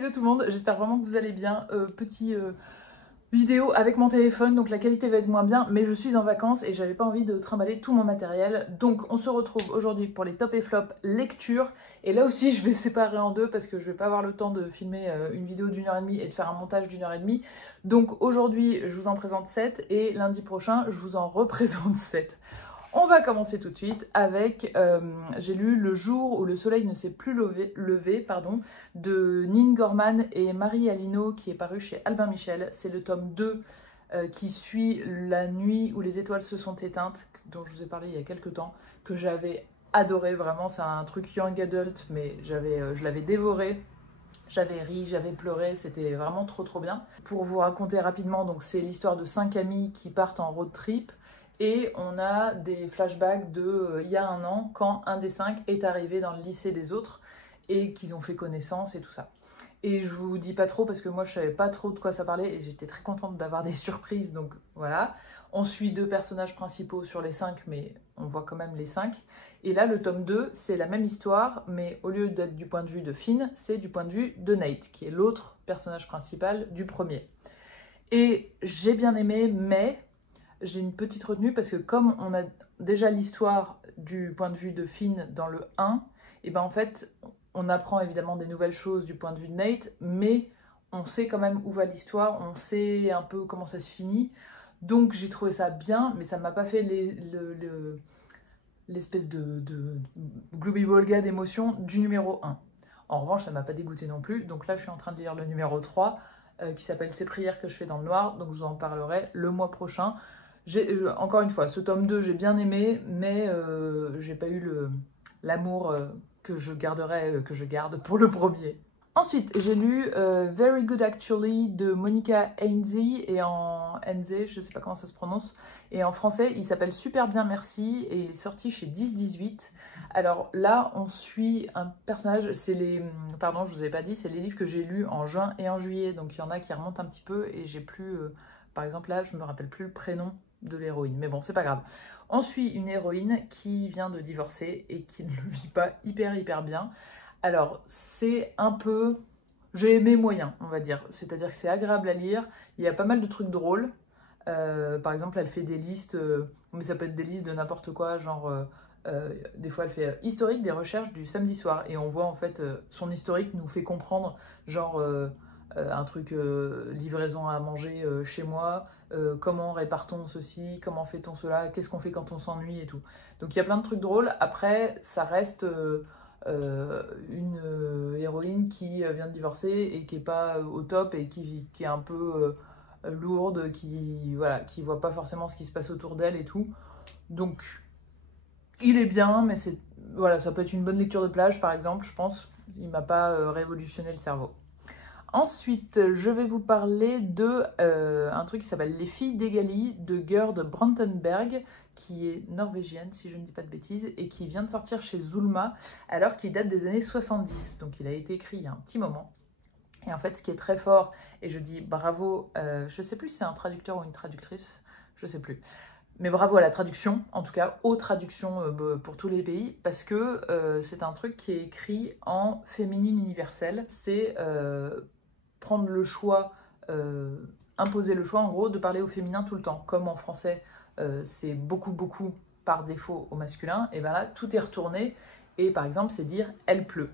Hello tout le monde, j'espère vraiment que vous allez bien. Petit vidéo avec mon téléphone, donc la qualité va être moins bien, mais je suis en vacances et j'avais pas envie de trimballer tout mon matériel. Donc on se retrouve aujourd'hui pour les top et flop lecture. Et là aussi je vais séparer en deux parce que je vais pas avoir le temps de filmer une vidéo d'1h30 et de faire un montage d'1h30. Donc aujourd'hui je vous en présente 7 et lundi prochain je vous en représente 7. On va commencer tout de suite avec, j'ai lu Le jour où le soleil ne s'est plus levé de Nin Gorman et Marie Alino qui est paru chez Albin Michel. C'est le tome 2 qui suit la nuit où les étoiles se sont éteintes, dont je vous ai parlé il y a quelques temps, que j'avais adoré vraiment. C'est un truc young adult, mais je l'avais dévoré. J'avais ri, j'avais pleuré, c'était vraiment trop bien. Pour vous raconter rapidement, donc c'est l'histoire de 5 amis qui partent en road trip. Et on a des flashbacks de il y a un an, quand un des 5 est arrivé dans le lycée des autres et qu'ils ont fait connaissance et tout ça. Et je vous dis pas trop parce que moi je savais pas trop de quoi ça parlait et j'étais très contente d'avoir des surprises, donc voilà. On suit 2 personnages principaux sur les 5, mais on voit quand même les 5. Et là, le tome 2, c'est la même histoire, mais au lieu d'être du point de vue de Finn, c'est du point de vue de Nate, qui est l'autre personnage principal du premier. Et j'ai bien aimé, mais j'ai une petite retenue parce que comme on a déjà l'histoire du point de vue de Finn dans le 1, et ben en fait, on apprend évidemment des nouvelles choses du point de vue de Nate, mais on sait quand même où va l'histoire, on sait un peu comment ça se finit. Donc j'ai trouvé ça bien, mais ça m'a pas fait l'espèce de glooby-bolga d'émotion du numéro 1. En revanche, ça m'a pas dégoûté non plus, donc là je suis en train de lire le numéro 3, qui s'appelle Ces prières que je fais dans le noir, donc je vous en parlerai le mois prochain. Encore une fois, ce tome 2, j'ai bien aimé, mais j'ai pas eu l'amour que je garde pour le premier. Ensuite, j'ai lu Very Good Actually de Monica Heinze, et en Heinze, je sais pas comment ça se prononce, et en français, il s'appelle Super Bien Merci, et il est sorti chez 10-18. Alors là, on suit un personnage, pardon, je vous avais pas dit, c'est les livres que j'ai lus en juin et en juillet, donc il y en a qui remontent un petit peu, et j'ai plus, par exemple là, je me rappelle plus le prénom de l'héroïne, mais bon, c'est pas grave. On suit une héroïne qui vient de divorcer et qui ne le vit pas hyper bien. Alors, c'est un peu... J'ai aimé moyen, on va dire. C'est-à-dire que c'est agréable à lire. Il y a pas mal de trucs drôles. Par exemple, elle fait des listes, mais ça peut être des listes de n'importe quoi, genre... des fois, elle fait historique des recherches du samedi soir. Et on voit, en fait, son historique nous fait comprendre, genre... un truc livraison à manger chez moi, comment répare-t-on ceci, comment fait-on cela, qu'est-ce qu'on fait quand on s'ennuie et tout. Donc il y a plein de trucs drôles. Après, ça reste une héroïne qui vient de divorcer et qui est pas au top et qui est un peu lourde, qui voit pas forcément ce qui se passe autour d'elle et tout. Donc il est bien, mais voilà, ça peut être une bonne lecture de plage par exemple, je pense. Il m'a pas révolutionné le cerveau. Ensuite, je vais vous parler de un truc qui s'appelle Les filles d'Egali de Gerd Brantenberg, qui est norvégienne, si je ne dis pas de bêtises, et qui vient de sortir chez Zulma, alors qu'il date des années 70. Donc il a été écrit il y a un petit moment. Et en fait, ce qui est très fort, et je dis bravo, je ne sais plus si c'est un traducteur ou une traductrice, je ne sais plus. Mais bravo à la traduction, en tout cas aux traductions pour tous les pays, parce que c'est un truc qui est écrit en féminine universelle. C'est prendre le choix, imposer le choix en gros de parler au féminin tout le temps. Comme en français, c'est beaucoup par défaut au masculin, et bien là tout est retourné, et par exemple c'est dire elle pleut,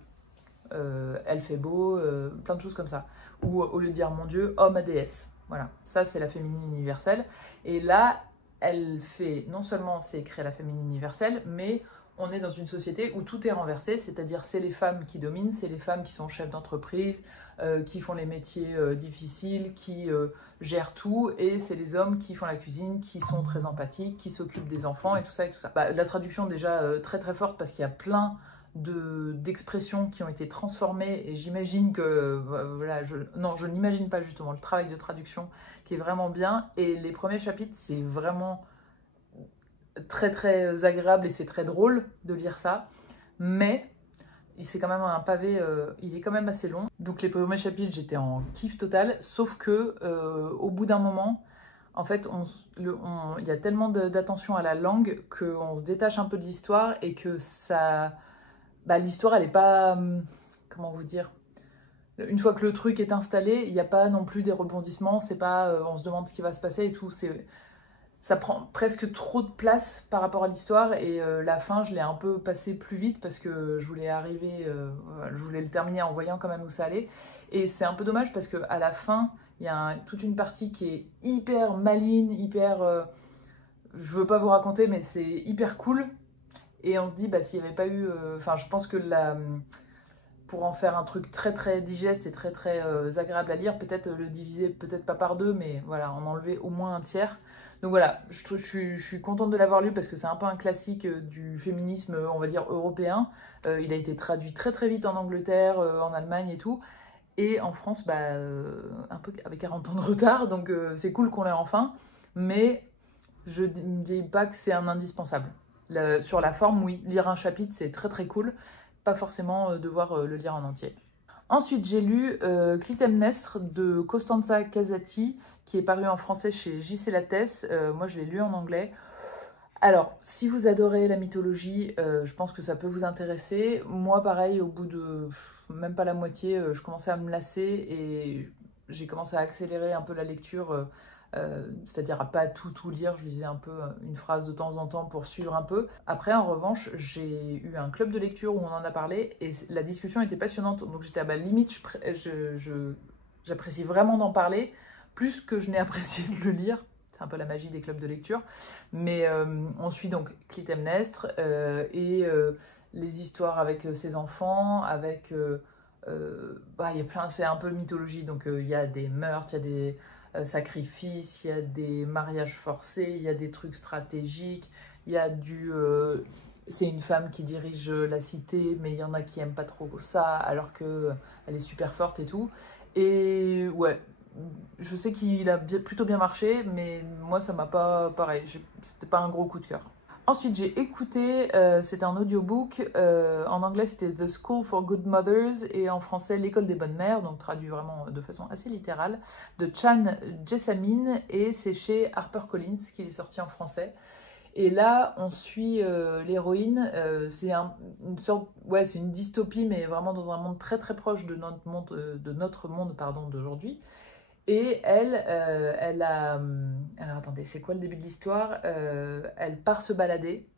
elle fait beau, plein de choses comme ça. Ou au lieu de dire mon Dieu, oh ma déesse. Voilà, ça c'est la féminine universelle. Et là, elle fait, non seulement c'est créer la féminine universelle, mais on est dans une société où tout est renversé, c'est-à-dire c'est les femmes qui dominent, c'est les femmes qui sont chefs d'entreprise, qui font les métiers difficiles, qui gèrent tout, et c'est les hommes qui font la cuisine, qui sont très empathiques, qui s'occupent des enfants et tout ça et tout ça. Bah, la traduction déjà très forte parce qu'il y a plein d'expressions qui ont été transformées, et j'imagine que voilà, non, je n'imagine pas justement le travail de traduction qui est vraiment bien, et les premiers chapitres c'est vraiment très agréable et c'est très drôle de lire ça, mais c'est quand même un pavé, il est quand même assez long. Donc les premiers chapitres j'étais en kiff total, sauf que au bout d'un moment, en fait, il y a tellement d'attention à la langue qu'on se détache un peu de l'histoire, et que ça... Bah, l'histoire, elle est pas... comment vous dire? une fois que le truc est installé, il n'y a pas non plus des rebondissements, c'est pas on se demande ce qui va se passer et tout, ça prend presque trop de place par rapport à l'histoire et la fin je l'ai un peu passé plus vite parce que je voulais voilà, je voulais le terminer en voyant quand même où ça allait et c'est un peu dommage parce que à la fin il y a toute une partie qui est hyper maligne, hyper je veux pas vous raconter mais c'est hyper cool et on se dit bah s'il n'y avait pas eu enfin je pense que pour en faire un truc très très digeste et très très agréable à lire, peut-être le diviser, peut-être pas par deux, mais voilà, en enlever au moins un tiers. Donc voilà, je suis contente de l'avoir lu parce que c'est un peu un classique du féminisme, on va dire, européen. Il a été traduit très très vite en Angleterre, en Allemagne et tout. Et en France, bah, un peu avec 40 ans de retard, donc c'est cool qu'on l'ait enfin. Mais je ne dis pas que c'est un indispensable. Sur la forme, oui, lire un chapitre, c'est très très cool. Pas forcément devoir le lire en entier. Ensuite, j'ai lu Clytemnestre de Costanza Casati, qui est paru en français chez J.C. Lattès. Moi, je l'ai lu en anglais. Alors, si vous adorez la mythologie, je pense que ça peut vous intéresser. Moi, pareil, au bout de même pas la moitié, je commençais à me lasser et j'ai commencé à accélérer un peu la lecture, c'est-à-dire à pas tout lire. Je lisais un peu une phrase de temps en temps pour suivre un peu. Après, en revanche, j'ai eu un club de lecture où on en a parlé et la discussion était passionnante. Donc j'étais à ma limite, j'apprécie vraiment d'en parler, plus que je n'ai apprécié de le lire. C'est un peu la magie des clubs de lecture. Mais on suit donc Clytemnestre et les histoires avec ses enfants, avec... bah, y a plein, c'est un peu mythologie, donc il y a des meurtres, il y a des sacrifices, il y a des mariages forcés, il y a des trucs stratégiques, il y a du... c'est une femme qui dirige la cité, mais il y en a qui aiment pas trop ça, alors qu'elle est super forte et tout. Et ouais, je sais qu'il a plutôt bien marché, mais moi ça m'a pas pareil, c'était pas un gros coup de cœur. Ensuite j'ai écouté, c'était un audiobook, en anglais c'était The School for Good Mothers et en français L'école des bonnes mères, donc traduit vraiment de façon assez littérale, de Chan Jessamine et c'est chez HarperCollins qu'il est sorti en français. Et là, on suit l'héroïne. C'est une sorte, ouais, c'est une dystopie, mais vraiment dans un monde très très proche de notre monde, pardon, d'aujourd'hui. Et elle a... Alors attendez, c'est quoi le début de l'histoire? Elle part se balader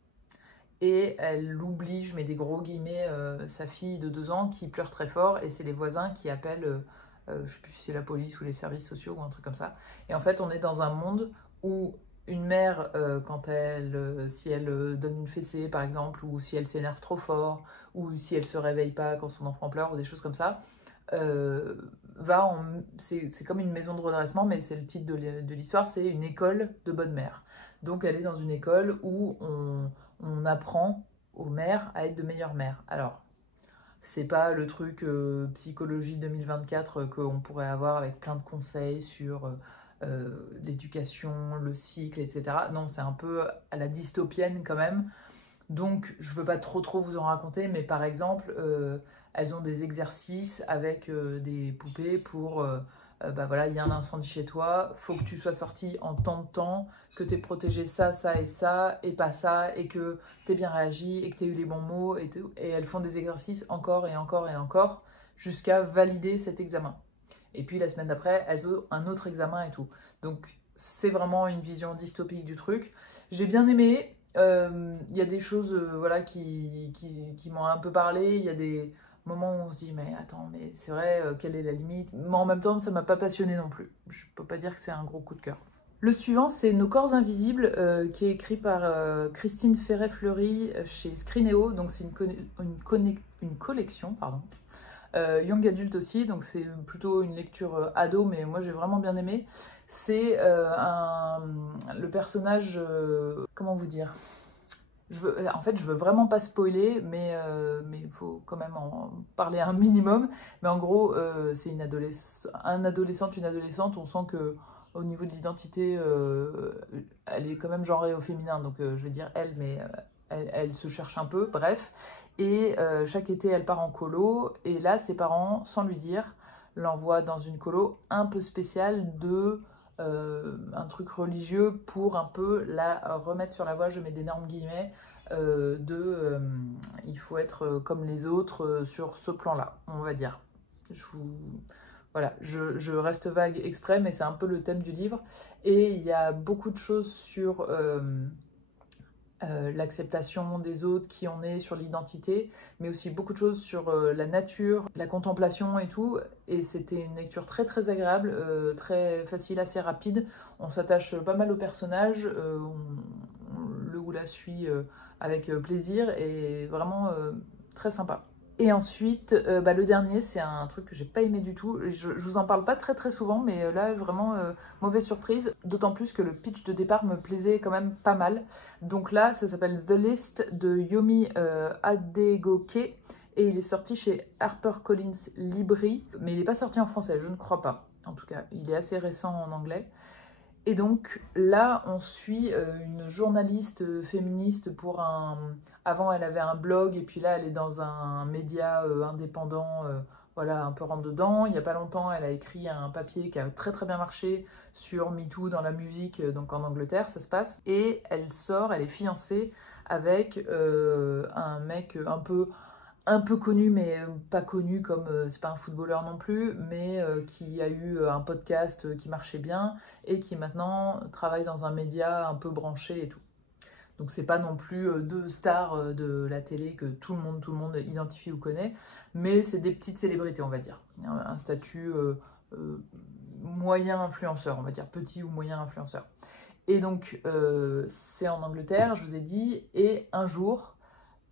et elle oublie, je mets des gros guillemets, sa fille de 2 ans qui pleure très fort et c'est les voisins qui appellent, je sais plus si c'est la police ou les services sociaux ou un truc comme ça. Et en fait, on est dans un monde où une mère, si elle donne une fessée par exemple, ou si elle s'énerve trop fort, ou si elle se réveille pas quand son enfant pleure, ou des choses comme ça, euh, c'est comme une maison de redressement, mais c'est le titre de l'histoire, c'est une école de bonne mère. Donc elle est dans une école où on apprend aux mères à être de meilleures mères. Alors, c'est pas le truc psychologie 2024 qu'on pourrait avoir avec plein de conseils sur l'éducation, le cycle, etc. Non, c'est un peu à la dystopienne quand même. Donc, je veux pas trop vous en raconter, mais par exemple, elles ont des exercices avec des poupées pour, bah voilà, il y a un incendie chez toi, faut que tu sois sorti en tant de temps, que tu aies protégé ça, ça, et pas ça, et que tu aies bien réagi, et que tu aies eu les bons mots, et elles font des exercices encore et encore et encore, jusqu'à valider cet examen. Et puis la semaine d'après, elles ont un autre examen et tout. Donc, c'est vraiment une vision dystopique du truc. J'ai bien aimé. Il y a des choses voilà, qui m'ont un peu parlé. Il y a des moments où on se dit, mais attends, mais c'est vrai, quelle est la limite? Mais en même temps, ça m'a pas passionné non plus. Je peux pas dire que c'est un gros coup de cœur. Le suivant, c'est Nos corps invisibles, qui est écrit par Christine Ferret-Fleury chez Scrineo. Donc, c'est une collection, pardon. Young Adult aussi, donc c'est plutôt une lecture ado, mais moi j'ai vraiment bien aimé. C'est le personnage, comment vous dire, en fait je veux vraiment pas spoiler, mais il faut quand même en parler un minimum. Mais en gros, c'est un adolescent, une adolescente, on sent que au niveau de l'identité, elle est quand même genrée au féminin, donc je vais dire elle, mais elle se cherche un peu, bref. Et chaque été, elle part en colo. Et là, ses parents, sans lui dire, l'envoient dans une colo un peu spéciale de un truc religieux pour un peu la remettre sur la voie, je mets d'énormes guillemets, il faut être comme les autres sur ce plan-là, on va dire. Voilà, je reste vague exprès, mais c'est un peu le thème du livre. Et il y a beaucoup de choses sur l'acceptation des autres, qui on est, sur l'identité, mais aussi beaucoup de choses sur la nature, la contemplation et tout. Et c'était une lecture très très agréable, très facile, assez rapide. On s'attache pas mal au personnage, on le ou la suit avec plaisir et vraiment très sympa. Et ensuite, le dernier, c'est un truc que j'ai pas aimé du tout. Je vous en parle pas très très souvent, mais là, vraiment, mauvaise surprise. D'autant plus que le pitch de départ me plaisait quand même pas mal. Donc là, ça s'appelle The List de Yomi Adegoke. Et il est sorti chez HarperCollins Libri. Mais il n'est pas sorti en français, je ne crois pas. En tout cas, il est assez récent en anglais. Et donc là, on suit une journaliste féministe pour un... Avant, elle avait un blog et puis là, elle est dans un média indépendant, voilà, un peu rentre-dedans. Il n'y a pas longtemps, elle a écrit un papier qui a très très bien marché sur MeToo dans la musique, donc en Angleterre, ça se passe. Et elle sort, elle est fiancée avec un mec un peu connu, mais pas connu comme, c'est pas un footballeur non plus, mais qui a eu un podcast qui marchait bien et qui maintenant travaille dans un média un peu branché et tout. Donc c'est pas non plus deux stars de la télé que tout le monde identifie ou connaît, mais c'est des petites célébrités, on va dire. Un statut moyen influenceur, on va dire, petit ou moyen influenceur. Et donc c'est en Angleterre, je vous ai dit, et un jour,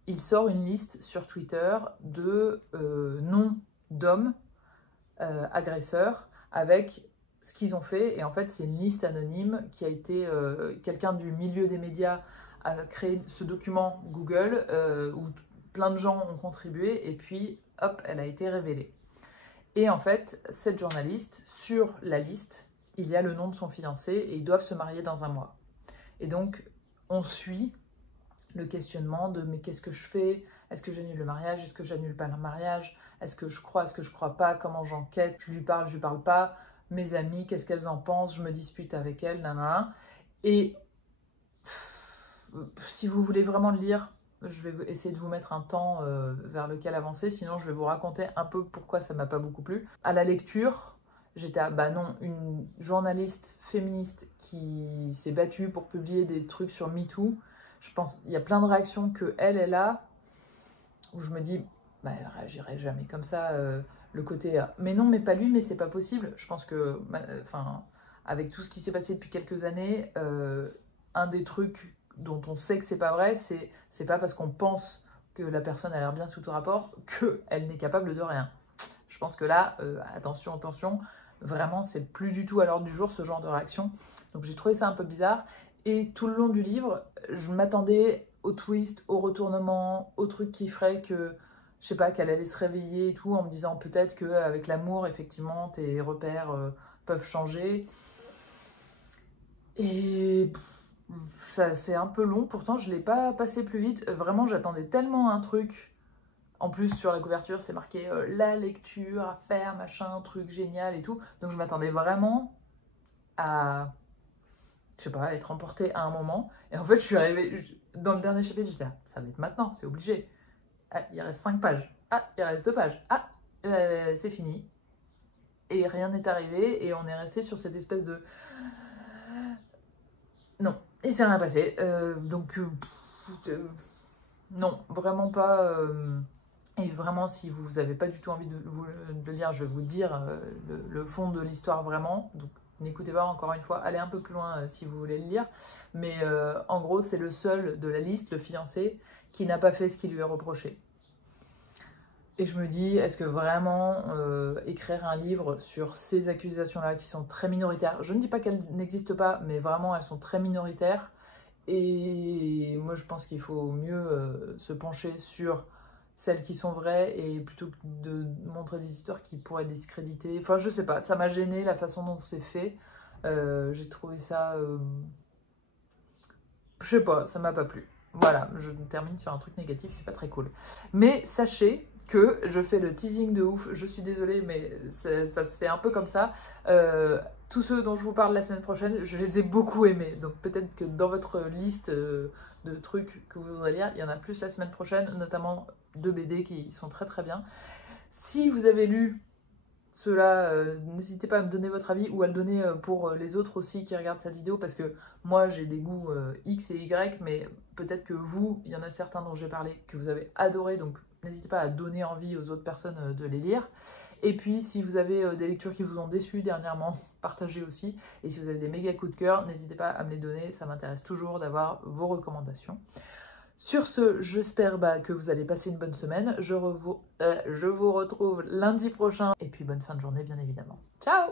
il sort une liste sur Twitter de noms d'hommes agresseurs avec ce qu'ils ont fait. Et en fait, c'est une liste anonyme qui a été... quelqu'un du milieu des médias a créé ce document Google où plein de gens ont contribué et puis, hop, elle a été révélée. Et en fait, cette journaliste, sur la liste, il y a le nom de son fiancé et ils doivent se marier dans un mois. Et donc, on suit le questionnement de mais qu'est-ce que je fais? Est-ce que j'annule le mariage? Est-ce que j'annule pas le mariage? Est-ce que je crois? Est-ce que je crois pas? Comment j'enquête? Je lui parle pas? Mes amies, qu'est-ce qu'elles en pensent? Je me dispute avec elles, nanana. Et si vous voulez vraiment le lire, je vais essayer de vous mettre un temps vers lequel avancer, sinon je vais vous raconter un peu pourquoi ça m'a pas beaucoup plu. À la lecture, j'étais à, bah non, une journaliste féministe qui s'est battue pour publier des trucs sur MeToo. Je pense il y a plein de réactions que elle a, où je me dis, bah, elle réagirait jamais comme ça. Le côté, mais non, mais pas lui, mais c'est pas possible. Je pense que, enfin, avec tout ce qui s'est passé depuis quelques années, un des trucs dont on sait que c'est pas vrai, c'est pas parce qu'on pense que la personne a l'air bien sous tout rapport qu'elle n'est capable de rien. Je pense que là, attention, attention, vraiment, c'est plus du tout à l'ordre du jour ce genre de réaction. Donc j'ai trouvé ça un peu bizarre. Et tout le long du livre, je m'attendais au twist, au retournement, au truc qui ferait que, je sais pas, qu'elle allait se réveiller et tout, en me disant peut-être qu'avec l'amour, effectivement, tes repères peuvent changer. Et ça c'est un peu long, pourtant je l'ai pas passé plus vite. Vraiment, j'attendais tellement un truc. En plus, sur la couverture, c'est marqué la lecture à faire, machin, truc génial et tout. Donc je m'attendais vraiment à, je sais pas, être emportée à un moment. Et en fait, je suis arrivée dans le dernier chapitre, j'étais là, ça va être maintenant, c'est obligé. Ah, il reste 5 pages. Ah, il reste 2 pages. Ah, c'est fini. Et rien n'est arrivé et on est resté sur cette espèce de... Non, il s'est rien passé. Non, vraiment pas... Et vraiment, si vous n'avez pas du tout envie de le lire, je vais vous dire le fond de l'histoire vraiment. Donc n'écoutez pas encore une fois, allez un peu plus loin si vous voulez le lire. Mais en gros, c'est le seul de la liste, le fiancé, qui n'a pas fait ce qui lui est reproché. Et je me dis, est-ce que vraiment écrire un livre sur ces accusations-là qui sont très minoritaires, je ne dis pas qu'elles n'existent pas, mais vraiment elles sont très minoritaires. Et moi je pense qu'il faut mieux se pencher sur celles qui sont vraies et plutôt que de montrer des histoires qui pourraient discréditer. Enfin je sais pas, ça m'a gêné la façon dont c'est fait. J'ai trouvé ça... je sais pas, ça m'a pas plu. Voilà, je termine sur un truc négatif, c'est pas très cool. Mais sachez que je fais le teasing de ouf, je suis désolée, mais ça se fait un peu comme ça. Tous ceux dont je vous parle la semaine prochaine, je les ai beaucoup aimés. Donc peut-être que dans votre liste de trucs que vous voudrez lire, il y en a plus la semaine prochaine, notamment 2 BD qui sont très très bien. Si vous avez lu ceux-là, n'hésitez pas à me donner votre avis ou à le donner pour les autres aussi qui regardent cette vidéo parce que moi j'ai des goûts X et Y, mais peut-être que vous, il y en a certains dont j'ai parlé que vous avez adoré, donc n'hésitez pas à donner envie aux autres personnes de les lire. Et puis si vous avez des lectures qui vous ont déçu dernièrement, partagez aussi. Et si vous avez des méga coups de cœur, n'hésitez pas à me les donner, ça m'intéresse toujours d'avoir vos recommandations. Sur ce, j'espère que vous allez passer une bonne semaine. Je vous retrouve lundi prochain. Et puis bonne fin de journée, bien évidemment. Ciao!